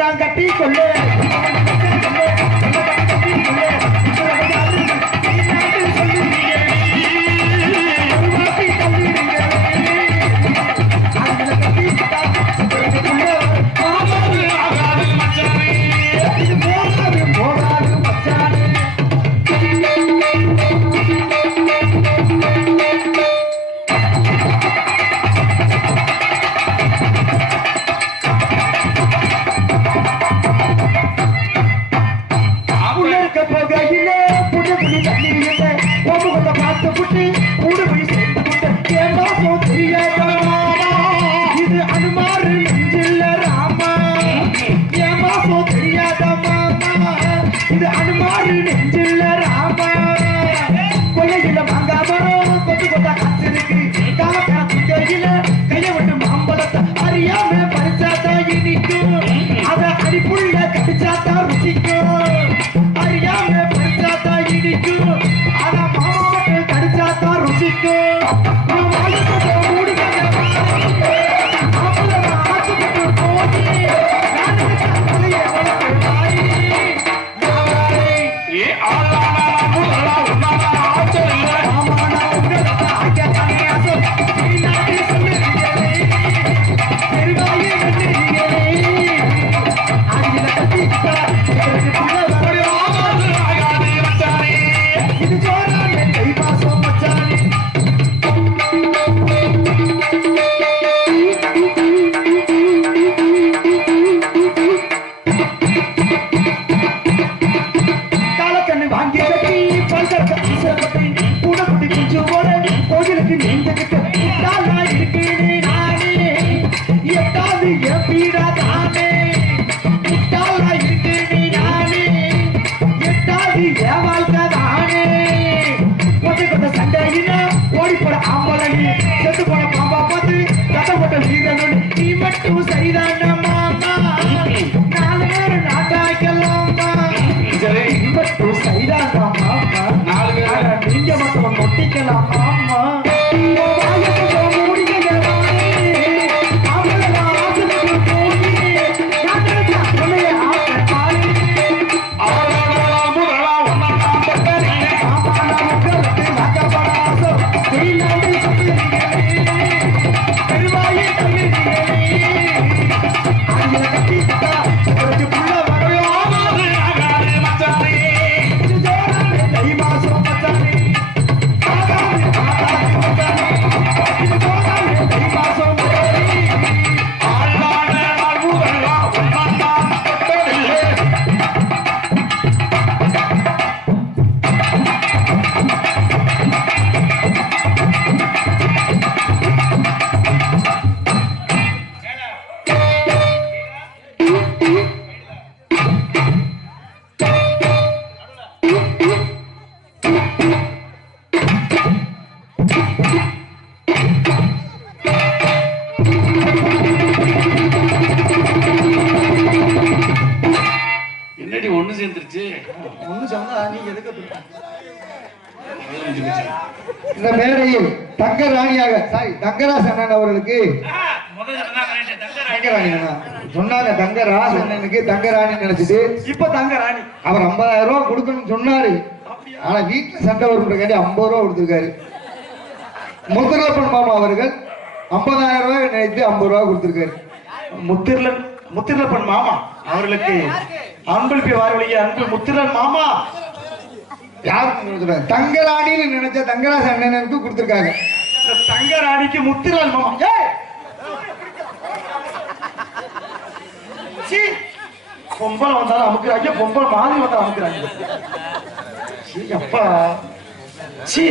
गति को ले Thank you. Thank you. மட்டும் சரிதான மாமா? நாலு நாட்டாக்கலாமா சரி மட்டும் சரிதான மாமா. நாலு பேர் ஆனா நீங்க மட்டும் நொட்டிக்கலாம் இந்த மேடையில் தங்க ராணியாக சாரி தங்கராஜ் அண்ணன் அவர்களுக்கு சொன்னாங்க தங்கராஜ் அண்ணனுக்கு தங்கராணி நினைச்சிட்டு இப்ப தங்க ராணி அவர் 50000 ரூபாய் கொடுக்கணும்னு சொன்னாரு. ஆனா வீட்டுல சண்டை வரும்ன்றக்காண்டி ஐம்பது ரூபா கொடுத்துருக்காரு. முத்துரப்பன் மாமா அவர்கள் 50000 ரூபாய் நினைத்து ஐம்பது ரூபாய் கொடுத்துருக்காரு. முத்திரலன் முத்திரலப்பன் மாமா அவர்களுக்கு அன்பளிப்பை வாரவழிய அன்பு முத்திரன் மாமா. யாருக்கு கொடுத்துருக்காங்க தங்கராணின்னு நினைச்ச தங்கராஜ் அண்ணனுக்கு கொடுத்துருக்காங்க. இந்த தங்க ராணிக்கு முத்திரன் மாமா. ஏய்! சீ! பொம்பளை வந்தாலும் அமுக்குறாங்க பொம்பளை மாதிரி வந்தாலும் அமுக்குறாங்க. சீ அப்பா. சீ!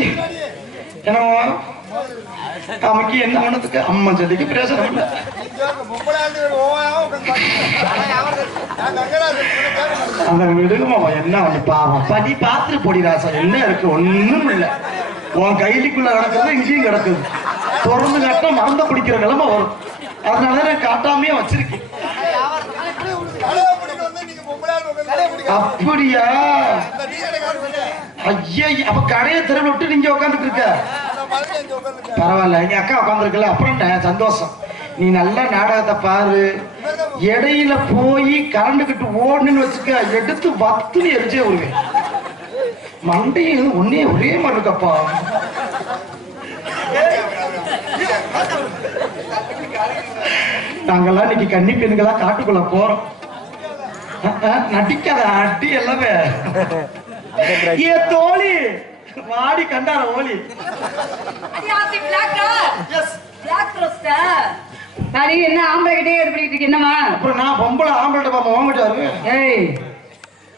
என்னவோ அமுக்கி என்ன பண்ணதுக்கு அம்மா சொல்லிக்கு பிரயோசனம் இல்லை. அந்த விடுங்கம்மா என்ன ஒண்ணு பாவம். படி பார்த்துட்டு போடி ராசா என்ன இருக்கு? ஒண்ணும் இல்ல. உன் கைலிக்குள்ள நடக்கிறது இங்கேயும் கிடக்குது. தொடர்ந்து கட்ட மறந்த பிடிக்கிற நிலைமை வரும். அதனால நான் காட்டாமையே வச்சிருக்கேன். அப்படியா? ஐயா அப்ப கடையை தெருவில் விட்டு நீங்க உட்காந்துட்டு இருக்க. பரவாயில்ல எங்க அக்கா உட்காந்துருக்கல அப்புறம் சந்தோஷம். நீ நல்ல நாடகத்தை பாரு. இடையில போய் கரண்ட் ஓடுன்னு வச்சுக்க எடுத்து வத்துன்னு எரிச்சே விடுவேன் மண்டையும் ஒன்னே ஒரே மாதிரி இருக்கப்பா. நாங்கெல்லாம் இன்னைக்கு கன்னி பெண்களா காட்டுக்குள்ள போறோம். நடிக்காத அடி எல்லாமே. ஏ தோழி வாடி கண்டார ஓலி. எஸ் சரி என்ன ஆம்பளை கிட்டே இது பண்ணிட்டு இருக்க? என்னமா அப்புறம் நான் பொம்பளை ஆம்பளை பாப்பா வாங்கிட்டு வருவேன். ஏய்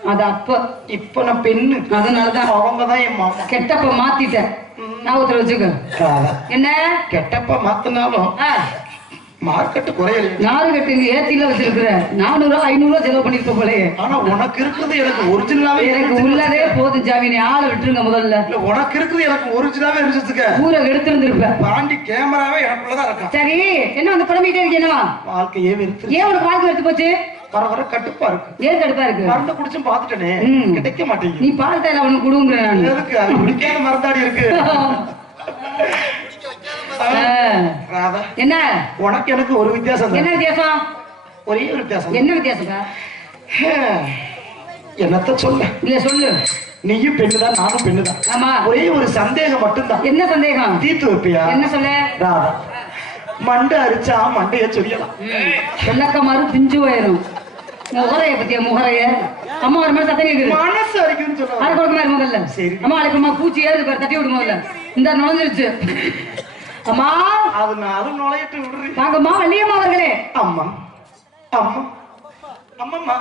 அது அப்ப. இப்ப நான் பெண்ணு. அதனாலதான். அவங்க தான் என் கெட்டப்ப மாத்திட்டேன். ஞாபகத்துல வச்சுக்க. காதா. என்ன? கெட்டப்ப மாத்தினாலும் ஆ, மார்க்கெட்டு குறையல நாலு கட்டு ஏத்தில வச்சிருக்கிற நானூறு ரூபா ஐநூறு ரூபா செலவு பண்ணிருக்க போலயே. ஆனா உனக்கு இருக்குது எனக்கு ஒரிஜினலாவே எனக்கு உள்ளதே போதும் ஜாமீன் ஆளை விட்டுருங்க முதல்ல. உனக்கு இருக்குது எனக்கு ஒரிஜினலாவே இருந்துச்சுக்க ஊரை எடுத்திருந்திருப்ப. பாண்டி கேமராவே எனக்குள்ளதான் இருக்கான் சரி என்ன வந்து புலம்பிட்டே இருக்கு என்னவா? வாழ்க்கையே வெறுத்து ஏன் உனக்கு வாழ்க்கை எடுத்து போச்சு? வர வர கட்டுப்பா இருக்கு. ஏன் கடுப்பா இருக்கு? மருந்து குடிச்சும் பாத்துட்டேனே. கிடைக்க மாட்டேங்குது. நீ பால் தேல அவனுக்கு கொடுங்கிற நான். எதுக்கு? அது குடிக்காத மருந்தாடி இருக்கு. ராதா என்ன? உனக்கு எனக்கு ஒரு வித்தியாசம் என்ன. வித்தியாசம்? ஒரே ஒரு வித்தியாசம். என்ன வித்தியாசம்டா ஹம். என்னத்த சொல்ல இல்ல சொல்லு. நீயும் பெண்ணுதான் நானும் பெண்ணுதான். ஆமா. ஒரே ஒரு சந்தேகம் மட்டும்தான். என்ன சந்தேகம்? தீர்த்து வைப்பியா? என்ன சொல்ல? ராதா மண்டை அரிச்சா மண்டைய சொல்லலாம் வெள்ளக்கமாறு பிஞ்சு போயிரும். முகரைய பத்தியா முகரைய? அம்மா ஒரு மாதிரி சத்தம் கேக்குது மனசு அரிக்குதுன்னு அது சொல்லுவாங்க கொடுக்க மாதிரி முதல்ல சரி. அம்மா அழைப்பமா பூச்சி ஏறுது தட்டி விடு முதல்ல. இந்த நுழைஞ்சிருச்சு. அம்மா. அது அது நுழையிட்டு விடுறேன் வாங்கம்மா வள்ளியம்மா அவர்களே. அம்மா. அம்மா. அம்மம்மா